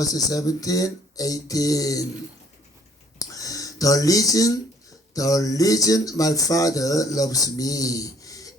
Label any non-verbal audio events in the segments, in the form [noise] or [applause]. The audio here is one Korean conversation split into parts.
verse 17, 18. The reason, the reason my father loves me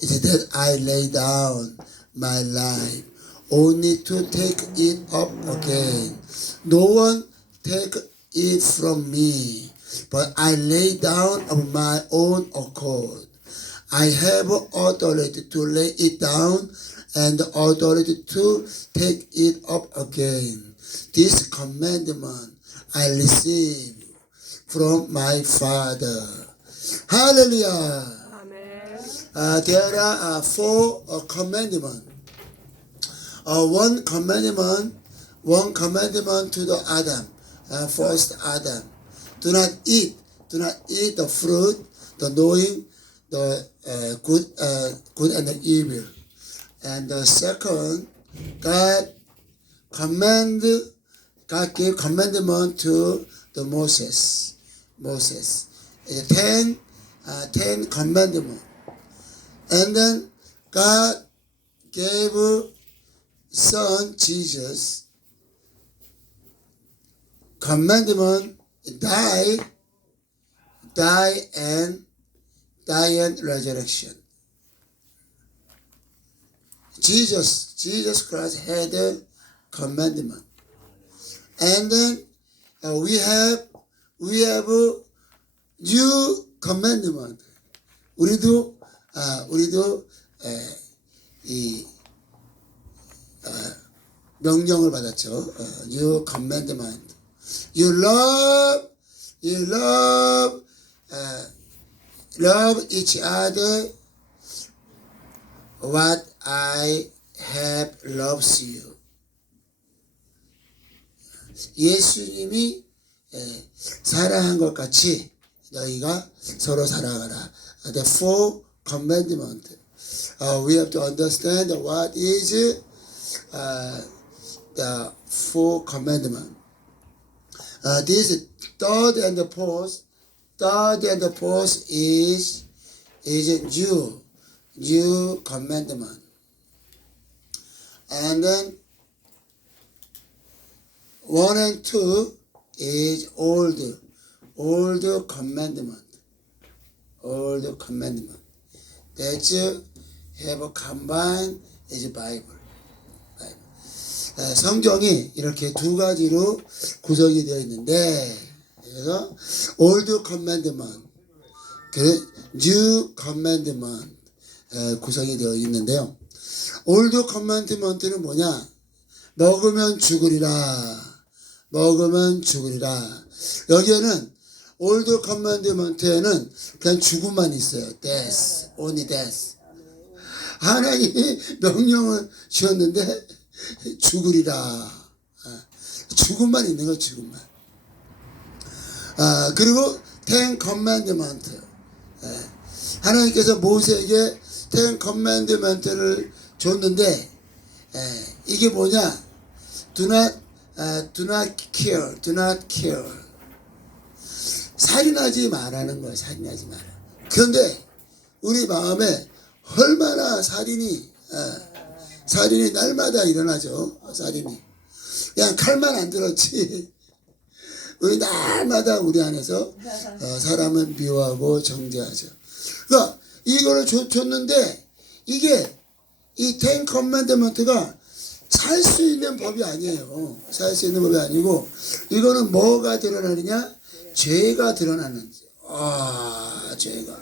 is that I lay down my life only to take it up again. No one take it from me, but I lay down of my own accord. I have authority to lay it down and authority to take it up again. This commandment I receive from my Father. Hallelujah. 아멘. Uh, there are uh, four uh, commandments. Uh, one commandment, one commandment to the Adam, uh, first Adam. Do not eat, do not eat the fruit, the knowing the uh, good, uh, good and the evil. And the second, God command, God gave commandment to the Moses, Moses. Uh, ten, uh, ten commandments. And then God gave Son Jesus commandment die, die and die and resurrection. Jesus, Jesus Christ had a commandment. And then uh, we have we have new commandment. 우리도 아, 우리도 에, 이 아, 명령을 받았죠. 어, New commandment. You love, you love, uh, love each other. What I have loves you. 예수님이 에, 사랑한 것 같이 너희가 서로 사랑하라. The four commandment. Uh, we have to understand what is uh, the four commandment. Uh, this third and the fourth, third and the fourth is is new, new commandment. And then one and two is old, old commandment, old commandment. That have a combined is Bible. 성경이 이렇게 두 가지로 구성이 되어 있는데 그래서 old commandment, 그 new commandment 에, 구성이 되어 있는데요. old commandment는 뭐냐? 먹으면 죽으리라. 먹으면 죽으리라. 여기에는 올드 커맨드먼트에는 그냥 죽음만 있어요. death, only death. 하나님이 명령을 주었는데 죽으리라. 아, 죽음만 있는 거 죽음만. 아, 그리고 ten commandment. 예, 하나님께서 모세에게 ten commandment를 줬는데 예, 이게 뭐냐? Do not, 아, do not kill, do not kill. 살인하지 말라는 거예요. 살인하지 마라. 그런데 우리 마음에 얼마나 살인이 어, 살인이 날마다 일어나죠. 살인이 그냥 칼만 안 들었지. 우리 날마다 우리 안에서 어, 사람은 미워하고 정죄하죠. 그러니까 이거를 줬, 줬는데 이게 이 텐 커맨드먼트가 살 수 있는 법이 아니에요. 살 수 있는 법이 아니고 이거는 뭐가 드러나느냐? 죄가 드러나는 아 죄가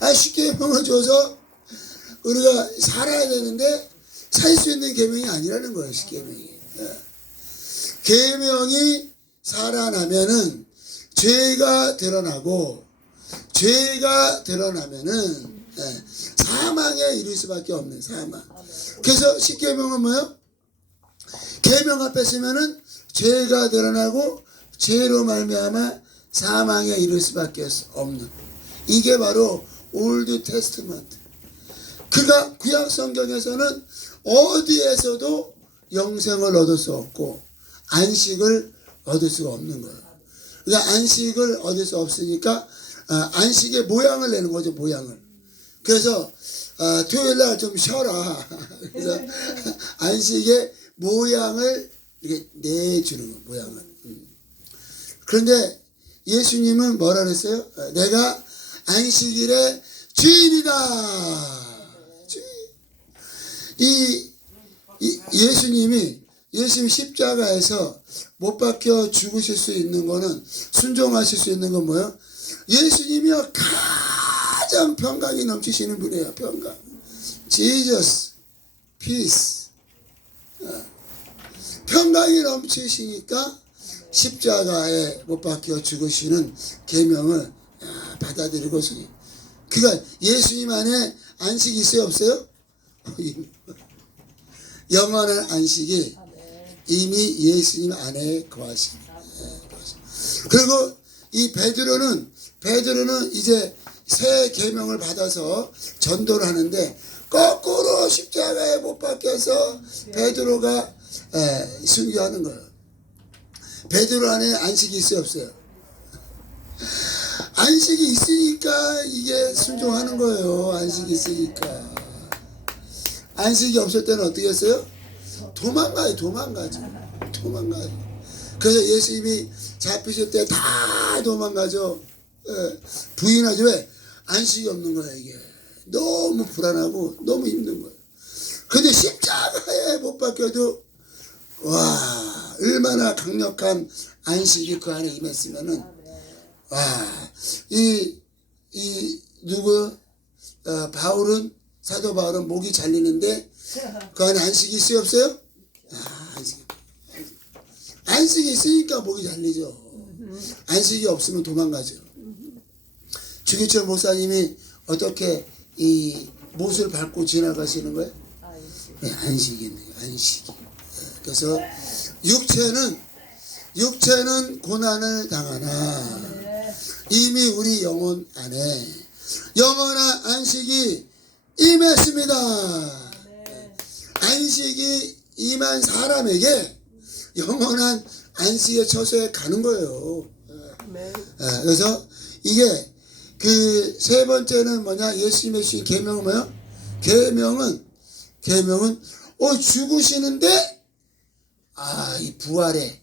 아 쉽게 명을 줘서 우리가 살아야 되는데 살 수 있는 계명이 아니라는 거예요 십계명이 예. 계명이 살아나면은 죄가 드러나고 죄가 드러나면은 예, 사망에 이를 수밖에 없는 사망 그래서 십계명은 뭐요? 계명 앞에 쓰면은 죄가 드러나고 죄로 말미암아 사망에 이를 수밖에 없는 이게 바로 올드 테스트먼트. 그가 구약 성경에서는 어디에서도 영생을 얻을 수 없고 안식을 얻을 수가 없는 거예요. 그러니까 안식을 얻을 수 없으니까 아, 안식의 모양을 내는 거죠 모양을. 그래서 아, 토요일 날 좀 쉬어라. [laughs] 그래서 안식의 모양을 이렇게 내주는 거 모양을. 음. 그런데 예수님은 뭐라 그랬어요? 어, 내가 안식일의 주인이다. 주인. 이, 이 예수님이 예수님 십자가에서 못 박혀 죽으실 수 있는 거는 순종하실 수 있는 건 뭐예요? 예수님이요 가장 평강이 넘치시는 분이에요. 평강. Jesus, peace. 어. 평강이 넘치시니까 십자가에 못 박혀 죽으시는 계명을 야, 받아들이고 있으니. 그러니까 예수님 안에 안식이 있어요 없어요? [laughs] 영원한 안식이 이미 예수님 안에 거하신. 예, 거하신. 그리고 이 베드로는 베드로는 이제 새 계명을 받아서 전도를 하는데 거꾸로 십자가에 못 박혀서 베드로가 예, 순교하는 거예요. 베드로 안에 안식이 있어요 없어요? 안식이 있으니까 이게 순종하는 거예요. 안식이 있으니까. 안식이 없을 때는 어떻게 했어요? 도망가요, 도망가죠. 도망가요. 그래서 예수님이 잡히실 때 다 도망가죠. 예, 부인하죠. 왜? 안식이 없는 거예요, 이게. 너무 불안하고 너무 힘든 거예요. 근데 십자가에 못 박혀도, 와, 얼마나 강력한 안식이 그 안에 임했으면은, 와, 이, 이, 누구, 어, 바울은, 사도 바울은 목이 잘리는데, 그 안에 안식이 있어요, 없어요? 아, 안식이. 안식이 있으니까 목이 잘리죠. 안식이 없으면 도망가죠. 주기철 목사님이 어떻게 이 못을 밟고 지나가시는 거예요? 네, 안식이 있는 거예요, 안식이. 네, 그래서 육체는, 육체는 고난을 당하나, 이미 우리 영혼 안에 영원한 안식이 임했습니다. 안식이 임한 사람에게 영원한 안식의 처소에 가는 거예요. 예, 그래서 이게 그 세 번째는 뭐냐 예수님의 주신 계명은 뭐야? 계명은 계명은 어 죽으시는데 아 이 부활의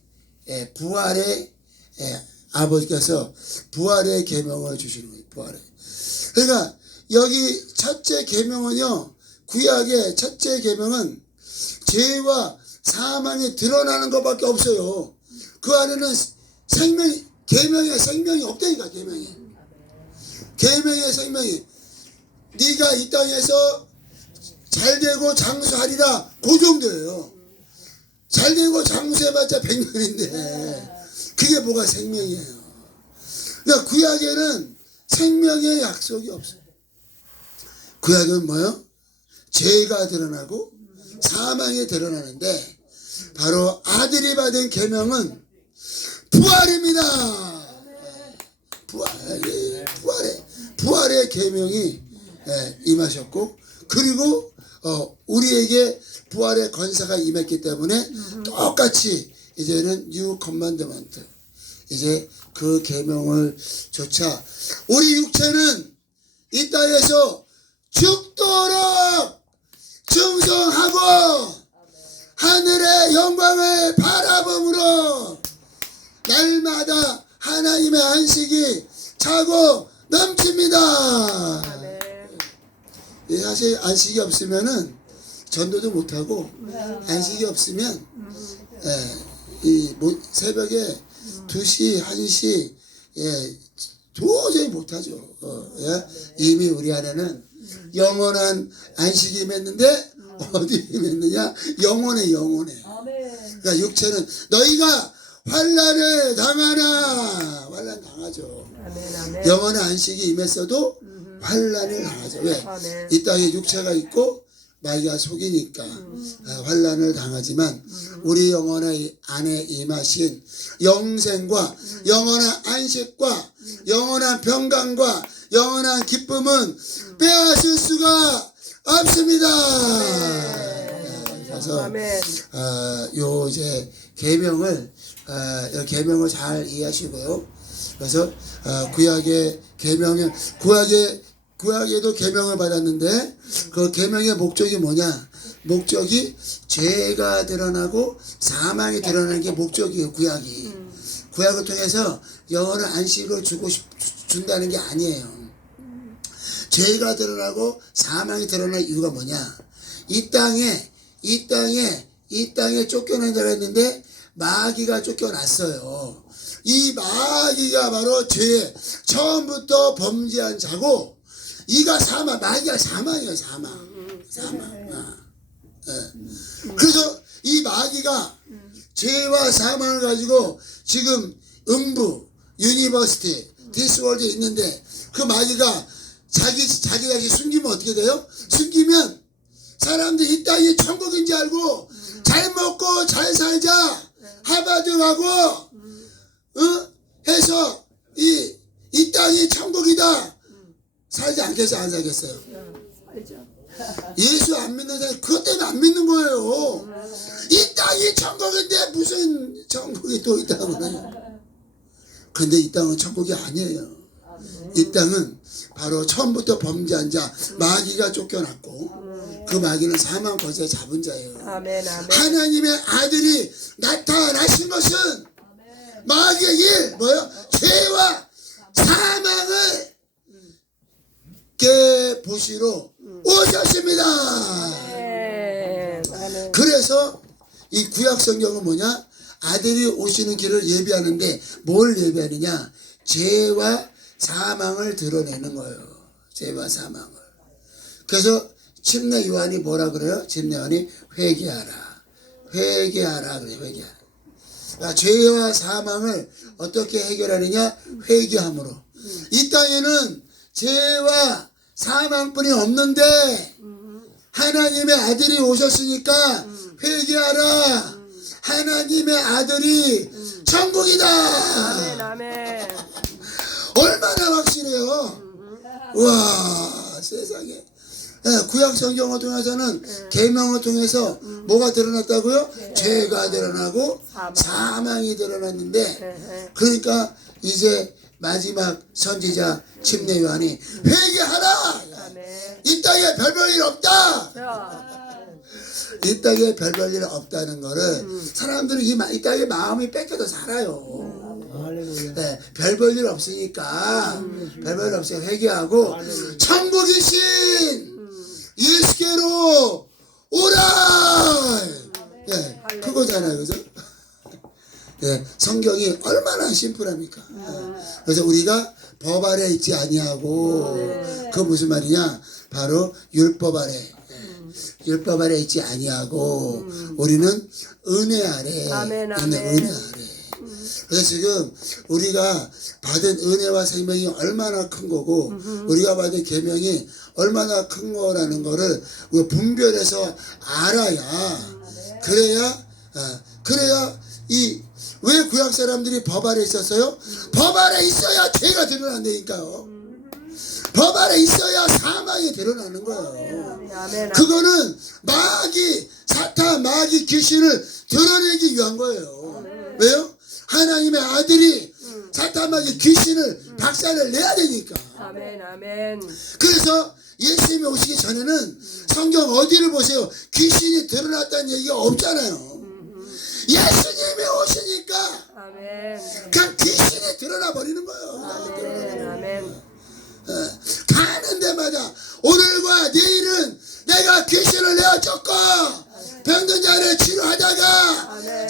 예, 부활의 예, 아버지께서 부활의 계명을 주시는 거예요. 부활의 그러니까 여기 첫째 계명은요 구약의 첫째 계명은 죄와 사망이 드러나는 것밖에 없어요. 그 안에는 생명 계명에 생명이 없다니까 계명이. 계명의 생명이 네가 이 땅에서 잘 되고 장수하리라 그 정도예요. 잘 되고 장수해봤자 백년인데 그게 뭐가 생명이에요. 그러니까 구약에는 생명의 약속이 없어요. 구약은 뭐요? 죄가 드러나고 사망이 드러나는데 바로 아들이 받은 계명은 부활입니다. 부활의 부활의 계명이 예, 임하셨고 그리고 어, 우리에게 부활의 권세가 임했기 때문에 똑같이 이제는 뉴 커맨드먼트 이제 그 계명을 조차 우리 육체는 이 땅에서 죽도록 충성하고 하늘의 영광을 바라봄으로 날마다 하나님의 안식이 차고 넘칩니다. 아멘. 예, 사실 안식이 없으면은 전도도 못하고 안식이 없으면 예, 이 뭐, 새벽에 2시, 1시 예, 도저히 못하죠. 어, 예? 이미 우리 안에는 영원한 안식이 맺는데 어디 맺느냐? 영혼에 영혼에. 아멘. 그러니까 육체는 너희가 환란을 당하나 환란 당하죠. 영원한 안식이 임했어도 환란을 당하죠. 왜? 아멘. 이 땅에 육체가 있고 마귀가 속이니까 아, 환란을 당하지만 우리 영혼의 안에 임하신 영생과 영원한 안식과 영원한 평강과 영원한 기쁨은 빼앗을 수가 없습니다. 네, 그래서 아멘. 아, 요 이제 계명을 아, 요 계명을 잘 이해하시고요. 그래서 아, 구약의 계명은 구약의 구약에도 계명을 받았는데 그 계명의 목적이 뭐냐? 목적이 죄가 드러나고 사망이 드러나는 게 목적이에요 구약이. 구약을 통해서 영원한 안식을 주고 싶, 준다는 게 아니에요. 죄가 드러나고 사망이 드러날 이유가 뭐냐? 이 땅에 이 땅에 이 땅에 쫓겨난다고 했는데 마귀가 쫓겨났어요 이 마귀가 바로 죄 처음부터 범죄한 자고 이가 사망 마귀가 사망이에요 사망 사망 아. 예. 그래서 이 마귀가 죄와 사망을 가지고 지금 음부 유니버시티 디스월드에 있는데 그 마귀가 자기 자기 자기 숨기면 어떻게 돼요? 숨기면 사람들이 이 땅이 천국인지 알고 잘 먹고 잘 살자 하바드 가고 어? 해서 이, 이 땅이 천국이다 살지 않겠어 안 살겠어요? 예수 안 믿는 사람 그것 때문에 안 믿는 거예요. 이 땅이 천국인데 무슨 천국이 또 있다고 그래요. 근데 이 땅은 천국이 아니에요. 이 땅은 바로 처음부터 범죄한 자 마귀가 쫓겨났고 그 마귀는 사망 거제 잡은 자예요. 하나님의 아들이 나타나신 것은 마귀의 일 뭐요? 죄와 사망을 깨보시러 오셨습니다. 그래서 이 구약 성경은 뭐냐? 아들이 오시는 길을 예비하는데 뭘 예비하느냐? 죄와 사망을 드러내는 거예요. 죄와 사망을. 그래서 침례 요한이 뭐라 그래요? 침례 요한이 회개하라. 회개하라 그래 회개하라. 그러니까 죄와 사망을 어떻게 해결하느냐? 회개함으로. 이 땅에는 죄와 사망뿐이 없는데 하나님의 아들이 오셨으니까 회개하라. 하나님의 아들이 천국이다. [laughs] 얼마나 확실해요. 와 세상에. 예, 구약 성경을 통해서는 계명을 통해서 뭐가 드러났다고요? 죄가 드러나고 사망. 사망 이 드러났는데 네. 그러니까 이제 마지막 선지자 침례 요한이 회개하라. 아멘. 이 땅에 별볼일 없다. 자. 이 땅에 별볼일 없다는 거를 사람들은 이, 마- 이 땅에 마음이 뺏겨도 살아요. 네, 별볼일 없으니까 별볼일 없으니까 회개하고 천국이신 예수께로 오라. 예, 그거잖아요, 그죠? [laughs] 예, 성경이 얼마나 심플합니까? 예, 그래서 우리가 법 아래 있지 아니하고 그 무슨 말이냐? 바로 율법 아래. 예, 율법 아래 있지 아니하고 우리는 은혜 아래 아멘, 있는 아멘. 은혜 아래. 그래서 지금 우리가 받은 은혜와 생명이 얼마나 큰 거고 우리가 받은 계명이 얼마나 큰 거라는 거를 우리가 분별해서 알아야 그래야 어, 그래야 이 왜 구약 사람들이 법 아래 있었어요? 법 아래 있어야 죄가 드러난다니까요. 법 아래 있어야 사망이 드러나는 거예요. 아멘. 그거는 마귀 사탄 마귀 귀신을 드러내기 위한 거예요. 왜요? 하나님의 아들이 사탄 마귀 귀신을 박살을 내야 되니까. 아멘 아멘. 그래서 예수님이 오시기 전에는 성경 어디를 보세요? 귀신이 드러났다는 얘기가 없잖아요. 예수님이 오시니까 아멘. 그냥 귀신이 드러나 버리는 거예요. 아멘 아멘. 어, 가는 데마다 오늘과 내일은 내가 귀신을 내어 쫓고 병든 자를 치료하다가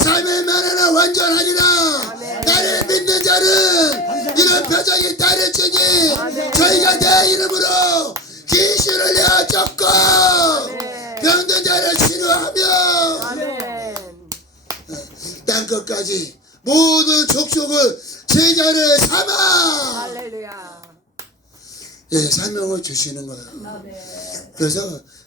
자는 이런 표정이 따르치니 아멘. 저희가 내 이름으로 귀신을 내어 쫓고 아멘. 병든 자를 치료하며 아멘. 땅 끝까지 모든 족속을 제자를 삼아. 예, 사명을 주시는 거예요. 아멘. 그래서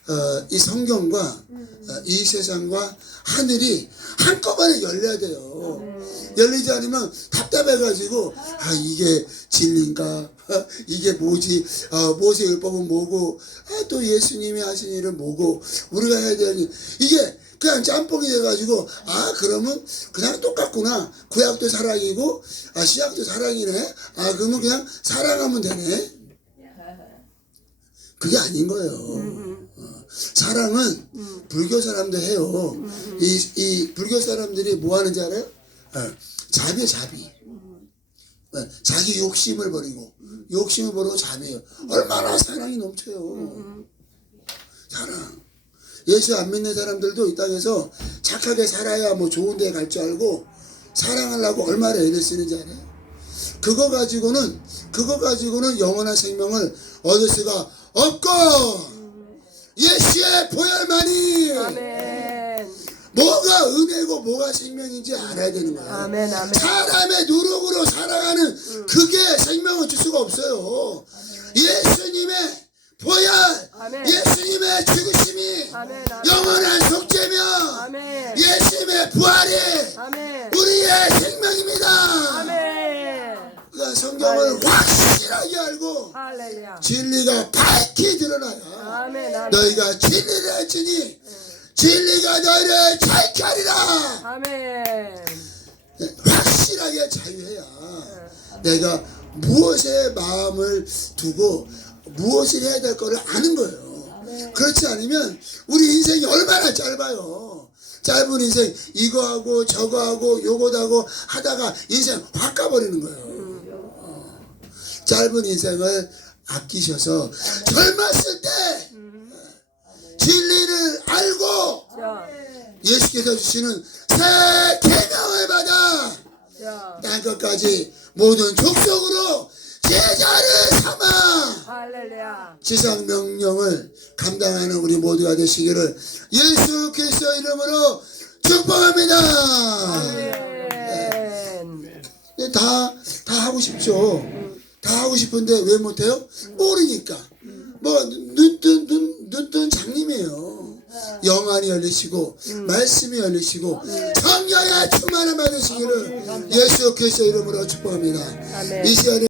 어, 이 성경과 어, 이 세상과 하늘이 한꺼번에 열려야 돼요. 열리지 않으면 답답해가지고 아 이게 진리인가? 이게 뭐지? 어, 모세 율법은 뭐고? 아, 또 예수님이 하신 일은 뭐고? 우리가 해야 되는 일. 이게 그냥 짬뽕이 돼가지고 아 그러면 그냥 똑같구나. 구약도 사랑이고 아 시약도 사랑이네. 아 그러면 그냥 사랑하면 되네. 그게 아닌 거예요. 어, 사랑은 불교 사람도 해요. 이, 이 불교 사람들이 뭐 하는지 알아요? 어, 자비에 자비. 어, 자기 욕심을 버리고 욕심을 버리고 자비해요. 얼마나 사랑이 넘쳐요. 사랑. 예수 안 믿는 사람들도 이 땅에서 착하게 살아야 뭐 좋은 데 갈 줄 알고 사랑하려고 얼마나 애를 쓰는지 알아요? 그거 가지고는 그거 가지고는 영원한 생명을 얻을 수가 없고 예수의 보혈만이 아멘. 뭐가 은혜고 뭐가 생명인지 알아야 되는 거예요. 아멘. 아멘. 사람의 노력으로 살아가는 그게 생명을 줄 수가 없어요. 예수님의 보혈, 아멘. 예수님의 죽으심이 아멘. 아멘. 영원한 속죄며 아멘. 예수님의 부활이 아멘. 우리의 생명입니다. 아멘. 그러니까 성경을 확실하게 알고 할렐루야. 진리가 밝히 드러나야 아멘. 아멘. 너희가 진리를 알지니 진리가 너희를 자유케 하리라 아멘. 확실하게 자유해야 내가 무엇에 마음을 두고 무엇을 해야 될 거를 아는 거예요 그렇지 않으면 우리 인생이 얼마나 짧아요 짧은 인생 이거 하고 저거 하고 요거 하고 하다가 인생 확 가버리는 거예요 짧은 인생을 아끼셔서 젊었을 때 진리를 알고 자. 예수께서 주시는 새 계명을 받아 자. 땅 끝까지 모든 족속으로 제자를 삼아. 지상 명령을 감당하는 우리 모두가 되시기를 예수 그리스도 이름으로 축복합니다. 아멘. 다, 다 하고 싶죠. 다 하고 싶은데 왜 못해요? 모르니까. 뭐, 눈, 눈, 눈, 눈, 눈 장님이에요. 영안이 열리시고, 말씀이 열리시고, 성령의 충만을 받으시기를 예수 그리스도 이름으로 축복합니다. 아멘. 이 시간에